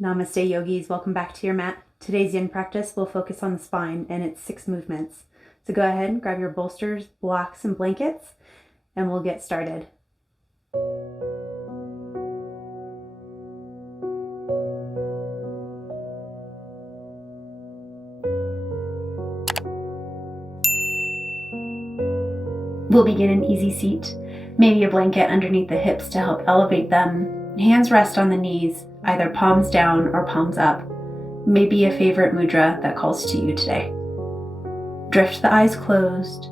Namaste yogis, welcome back to your mat. Today's yin practice will focus on the spine and its 6 movements. So go ahead and grab your bolsters, blocks, and blankets, and we'll get started. We'll begin an easy seat, maybe a blanket underneath the hips to help elevate them. Hands rest on the knees, either palms down or palms up. Maybe a favorite mudra that calls to you today. Drift the eyes closed.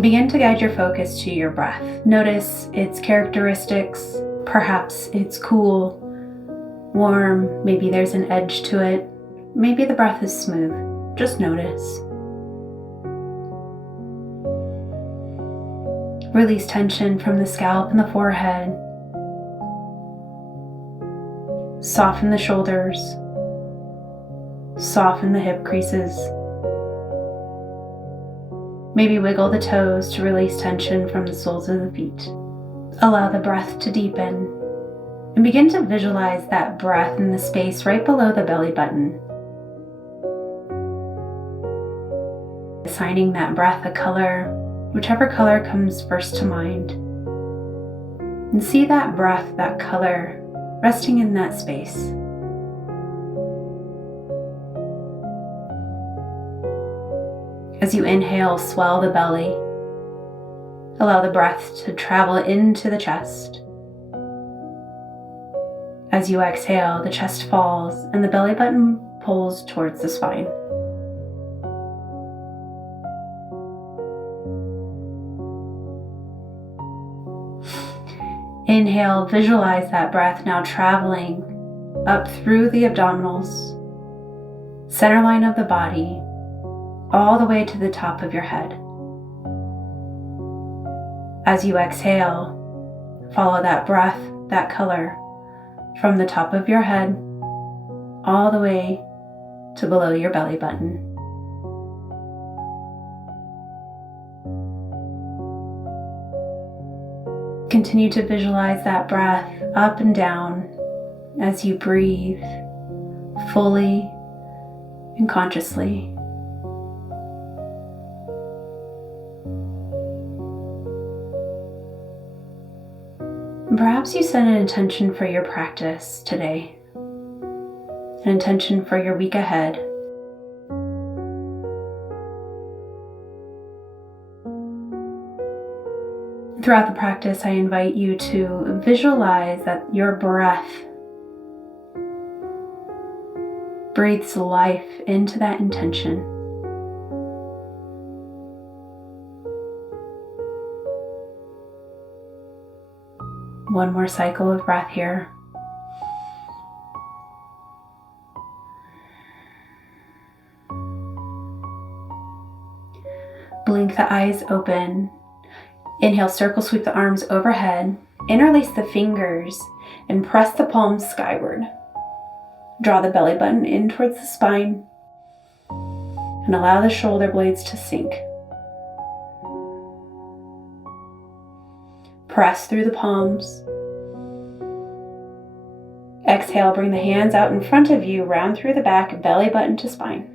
Begin to guide your focus to your breath. Notice its characteristics. Perhaps it's cool, warm, maybe there's an edge to it. Maybe the breath is smooth. Just notice. Release tension from the scalp and the forehead. Soften the shoulders. Soften the hip creases. Maybe wiggle the toes to release tension from the soles of the feet. Allow the breath to deepen and begin to visualize that breath in the space right below the belly button. Assigning that breath a color, whichever color comes first to mind. And see that breath, that color, resting in that space. As you inhale, swell the belly. Allow the breath to travel into the chest. As you exhale, the chest falls and the belly button pulls towards the spine. Inhale, visualize that breath now traveling up through the abdominals, center line of the body, all the way to the top of your head. As you exhale, follow that breath, that color, from the top of your head, all the way to below your belly button. Continue to visualize that breath up and down as you breathe fully and consciously. And perhaps you set an intention for your practice today, an intention for your week ahead. Throughout the practice, I invite you to visualize that your breath breathes life into that intention. One more cycle of breath here. Blink the eyes open. Inhale, circle sweep the arms overhead. Interlace the fingers and press the palms skyward. Draw the belly button in towards the spine and allow the shoulder blades to sink. Press through the palms. Exhale, bring the hands out in front of you, round through the back, belly button to spine.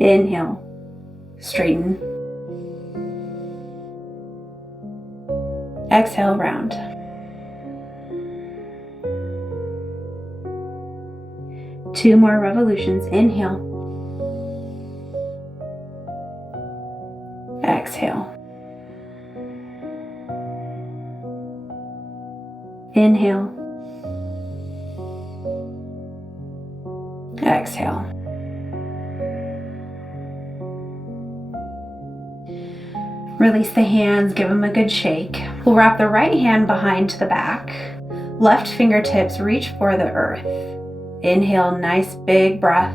Inhale, straighten. Exhale, round. Two more revolutions. Inhale. Exhale. Inhale. Exhale. Release the hands, give them a good shake. We'll wrap the right hand behind the back. Left fingertips reach for the earth. Inhale, nice big breath.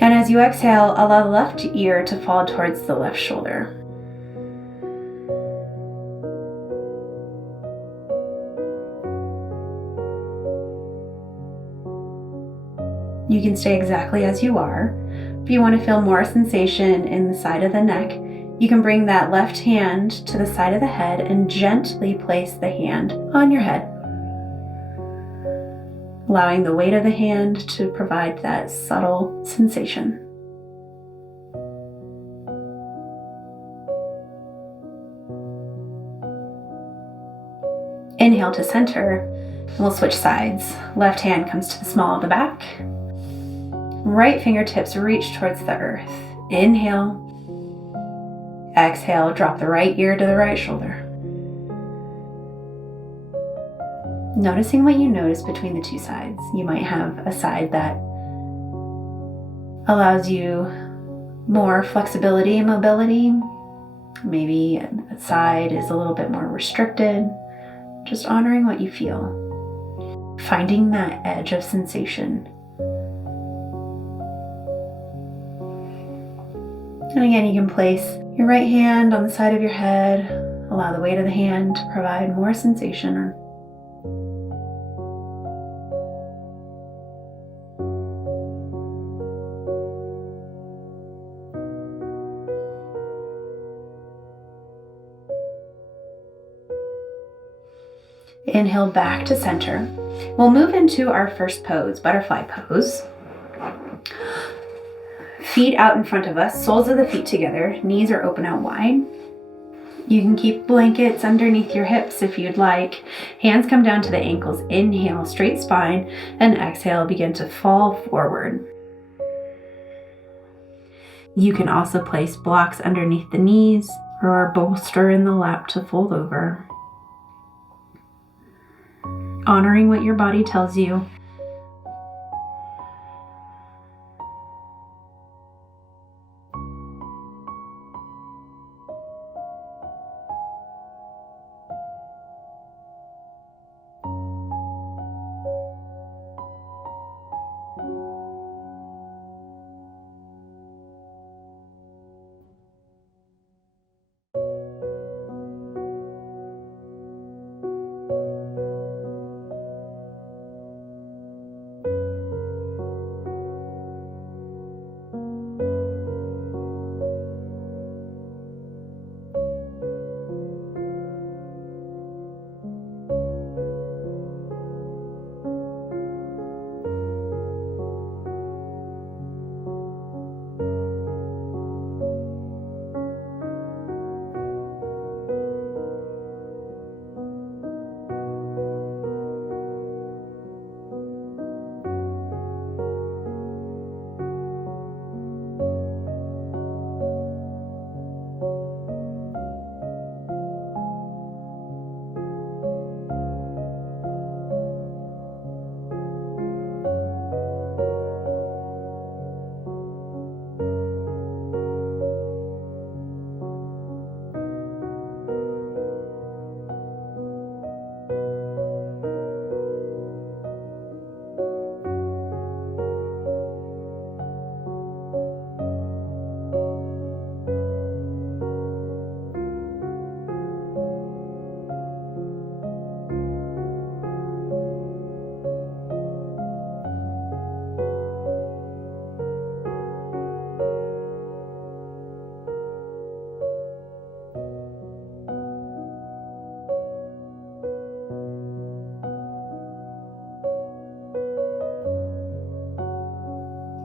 And as you exhale, allow the left ear to fall towards the left shoulder. You can stay exactly as you are. If you want to feel more sensation in the side of the neck, You can bring that left hand to the side of the head and gently place the hand on your head, allowing the weight of the hand to provide that subtle sensation. Inhale to center, and we'll switch sides. Left hand comes to the small of the back. Right fingertips reach towards the earth. Inhale. Exhale, drop the right ear to the right shoulder. Noticing what you notice between the two sides. You might have a side that allows you more flexibility and mobility. Maybe a side is a little bit more restricted. Just honoring what you feel. Finding that edge of sensation. And again, you can place your right hand on the side of your head. Allow the weight of the hand to provide more sensation. Inhale back to center. We'll move into our first pose, butterfly pose. Feet out in front of us, soles of the feet together, knees are open out wide. You can keep blankets underneath your hips if you'd like. Hands come down to the ankles. Inhale, straight spine, and exhale, begin to fall forward. You can also place blocks underneath the knees or a bolster in the lap to fold over. Honoring what your body tells you.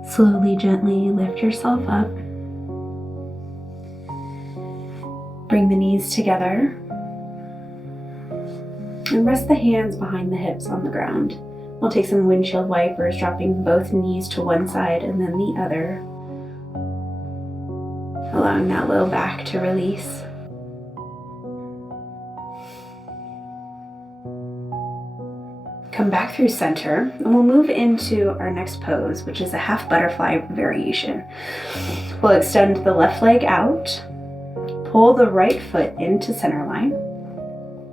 Slowly, gently lift yourself up. Bring the knees together. And rest the hands behind the hips on the ground. We'll take some windshield wipers, dropping both knees to one side and then the other. Allowing that low back to release. Come back through center, and we'll move into our next pose, which is a half butterfly variation. We'll extend the left leg out, pull the right foot into center line,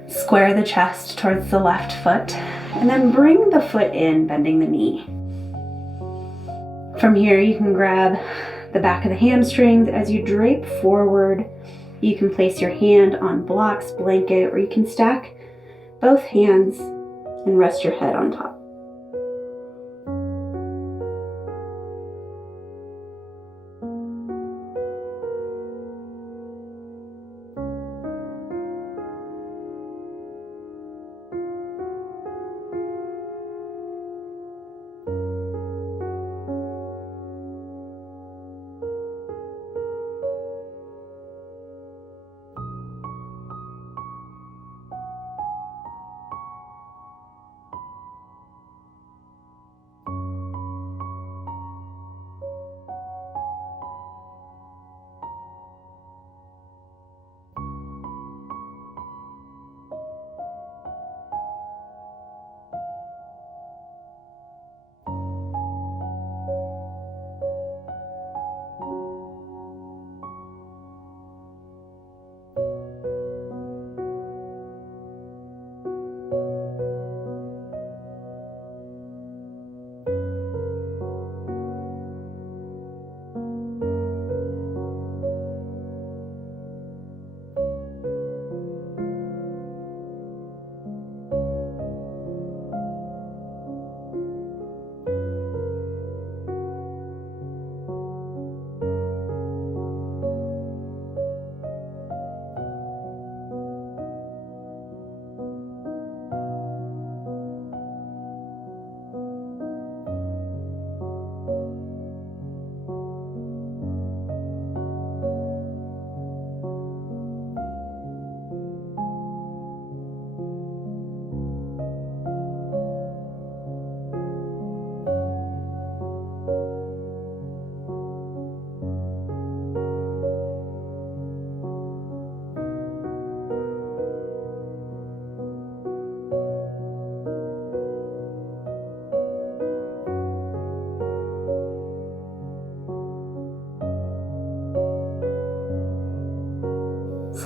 square the chest towards the left foot, and then bring the foot in, bending the knee. From here, you can grab the back of the hamstrings. As you drape forward, you can place your hand on blocks, blanket, or you can stack both hands and rest your head on top.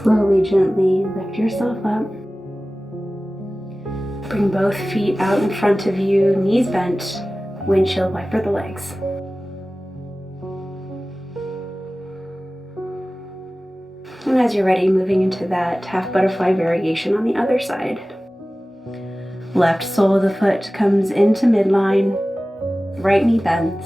Slowly, gently lift yourself up. Bring both feet out in front of you, knees bent, windshield wiper the legs. And as you're ready, moving into that half butterfly variation on the other side. Left sole of the foot comes into midline, right knee bends.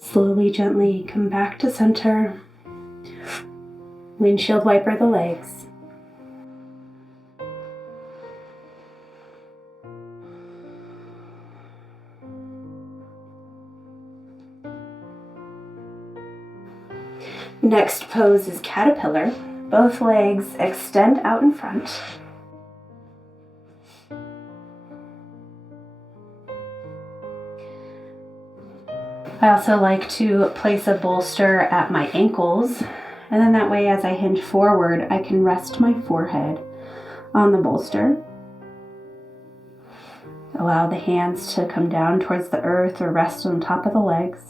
Slowly, gently come back to center. Windshield wiper the legs. Next pose is caterpillar. Both legs extend out in front. I also like to place a bolster at my ankles, and then that way as I hinge forward, I can rest my forehead on the bolster. Allow the hands to come down towards the earth or rest on top of the legs.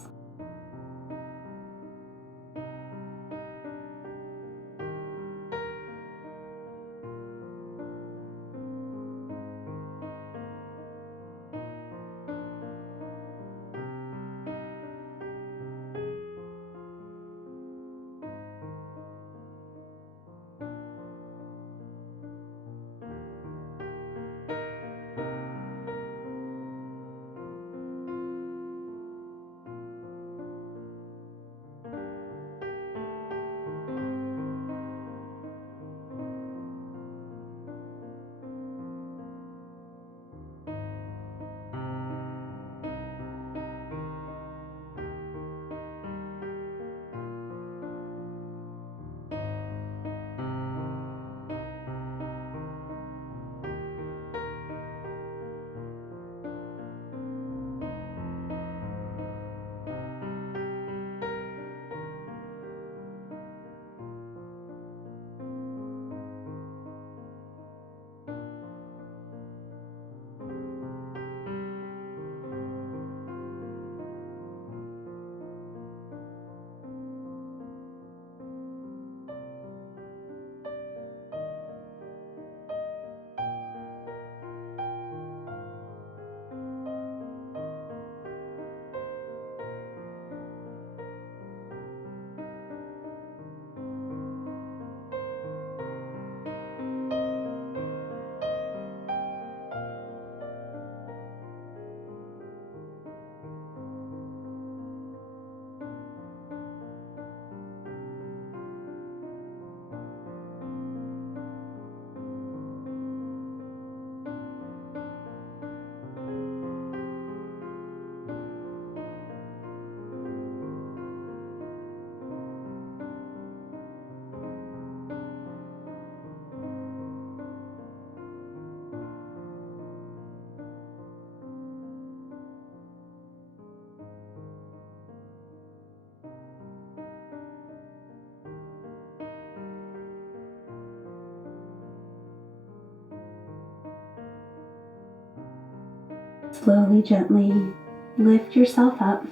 Slowly, gently lift yourself up.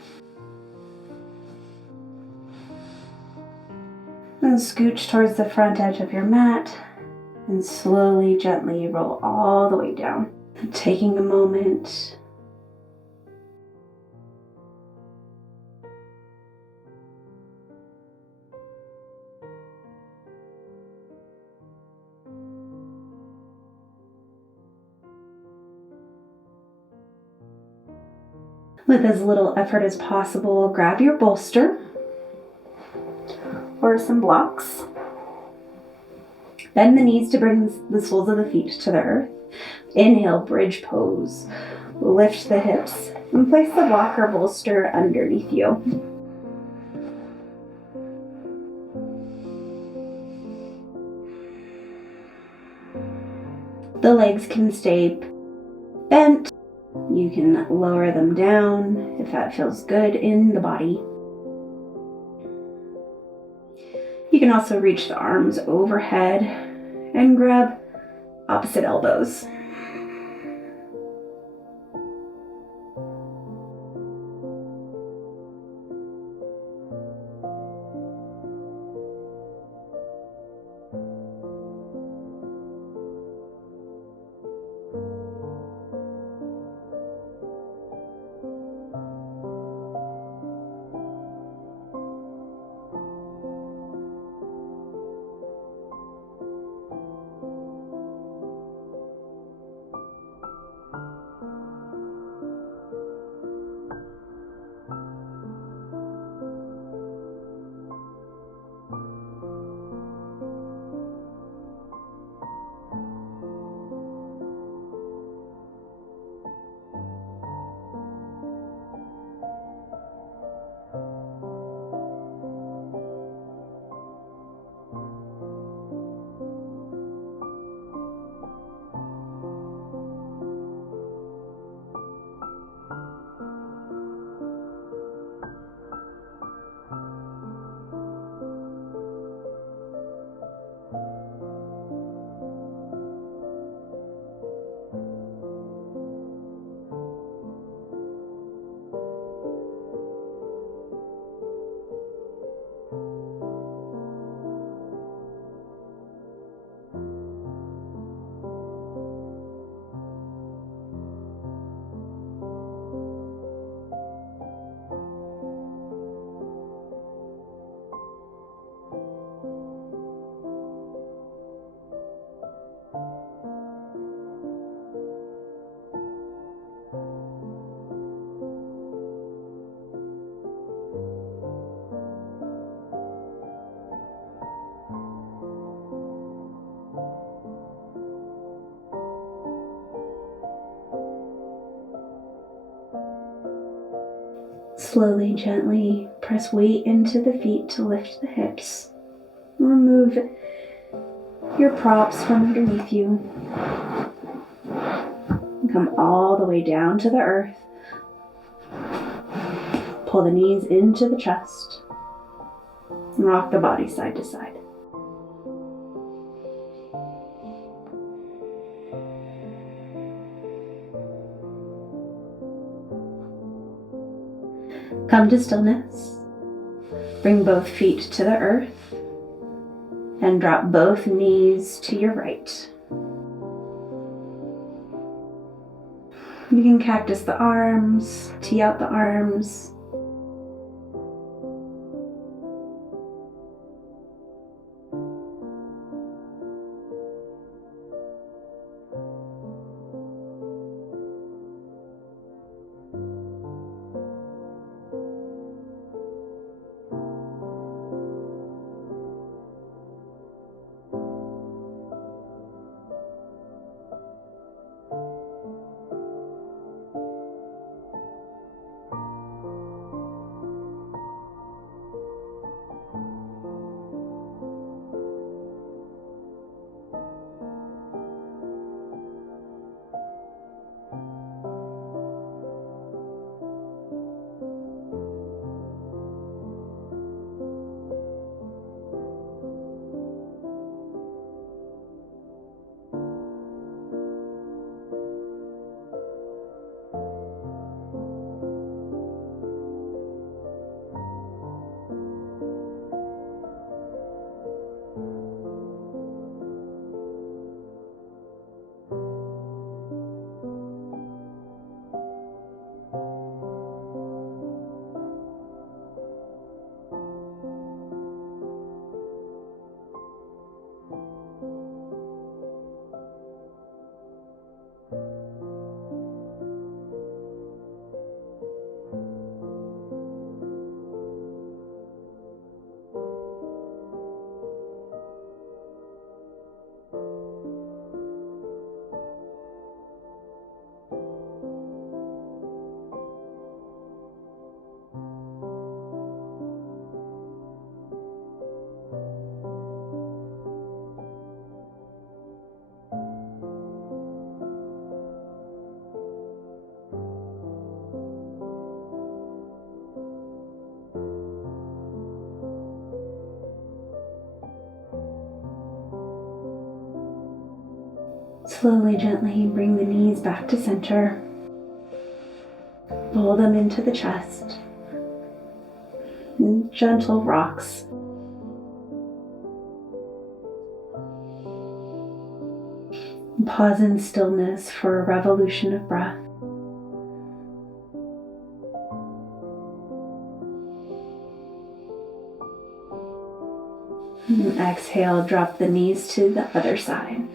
And scooch towards the front edge of your mat and slowly, gently roll all the way down. Taking a moment with as little effort as possible, grab your bolster or some blocks. Bend the knees to bring the soles of the feet to the earth. Inhale, bridge pose. Lift the hips and place the block or bolster underneath you. The legs can stay bent. You can lower them down if that feels good in the body. You can also reach the arms overhead and grab opposite elbows. Slowly, gently press weight into the feet to lift the hips. Remove your props from underneath you. Come all the way down to the earth. Pull the knees into the chest. And rock the body side to side. Come to stillness. Bring both feet to the earth and drop both knees to your right. You can cactus the arms, tee out the arms. Slowly, gently bring the knees back to center. Pull them into the chest. Gentle rocks. Pause in stillness for a revolution of breath. And exhale, drop the knees to the other side.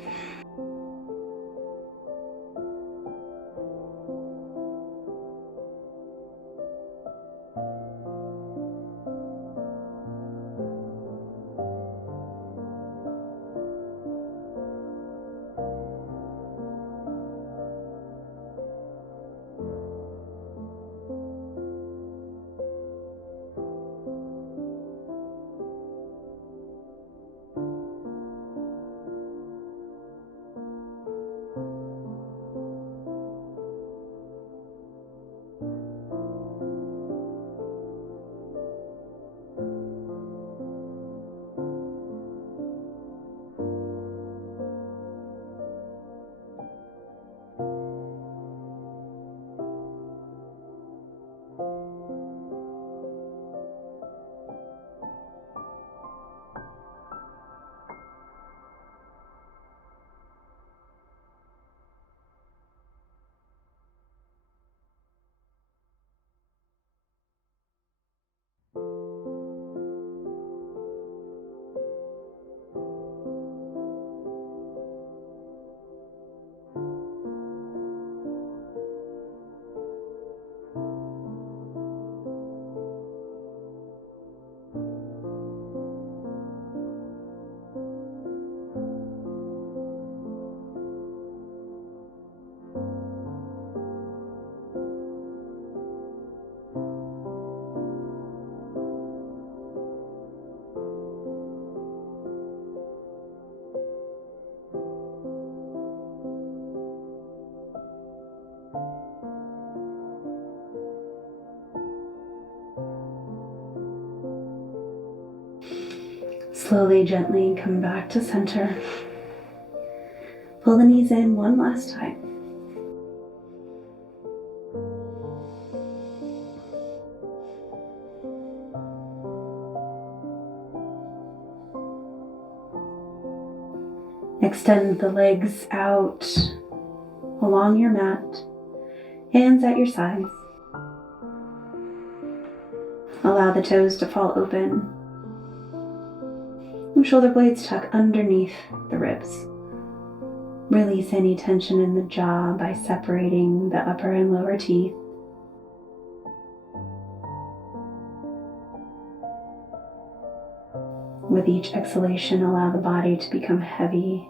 Slowly, gently come back to center. Pull the knees in one last time. Extend the legs out along your mat, hands at your sides. Allow the toes to fall open. And shoulder blades tuck underneath the ribs. Release any tension in the jaw by separating the upper and lower teeth. With each exhalation, allow the body to become heavy.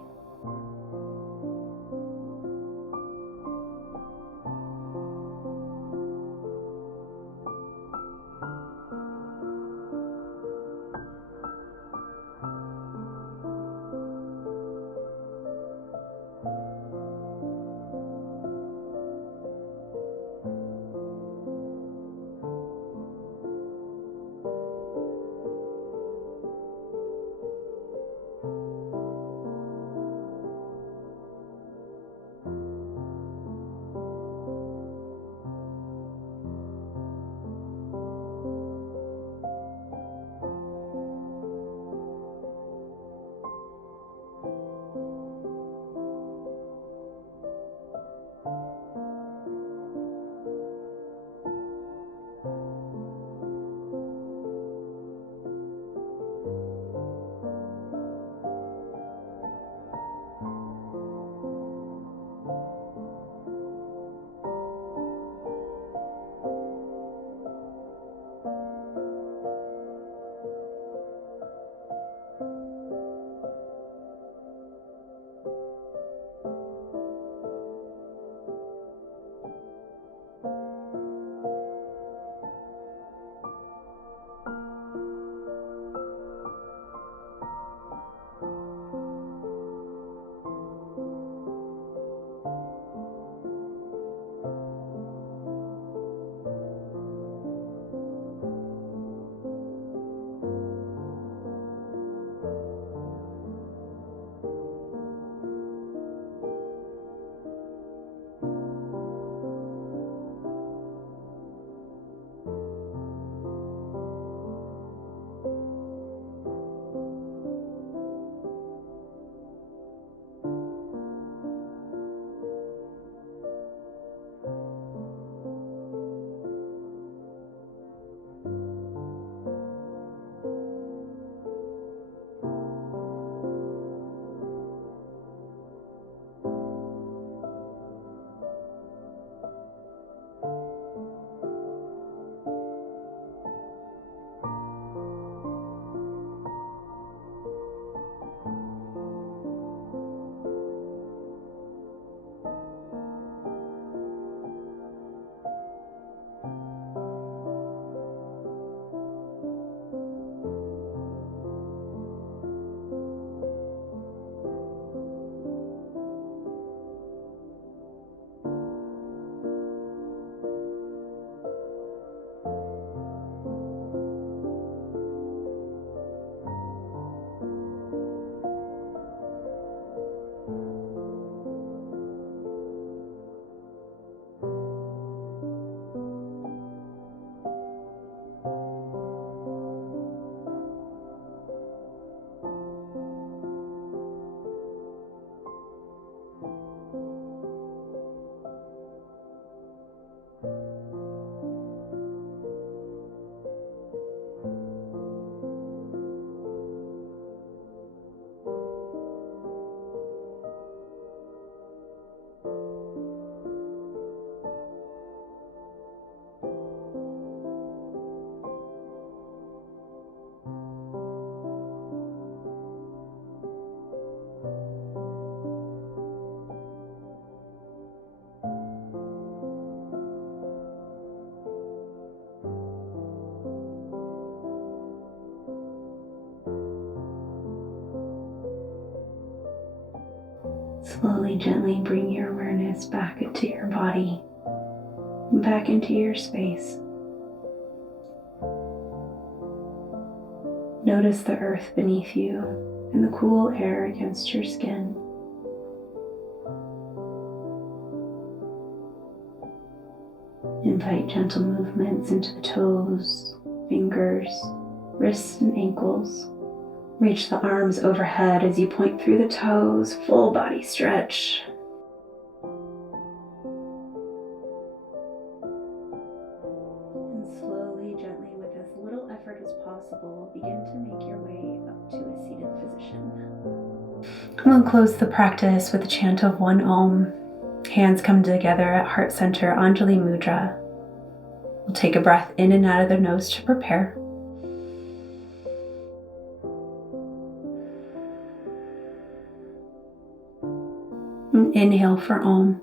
Slowly, gently bring your awareness back into your body, back into your space. Notice the earth beneath you and the cool air against your skin. Invite gentle movements into the toes, fingers, wrists, and ankles. Reach the arms overhead as you point through the toes, full body stretch. And slowly, gently, with as little effort as possible, begin to make your way up to a seated position. We'll close the practice with a chant of 1 Om. Hands come together at heart center, Anjali Mudra. We'll take a breath in and out of the nose to prepare. And inhale for Om.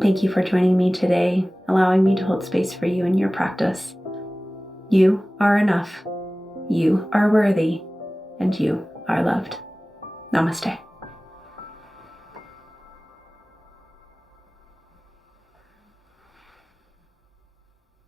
Thank you for joining me today, allowing me to hold space for you in your practice. You are enough, you are worthy, and you are loved. Namaste.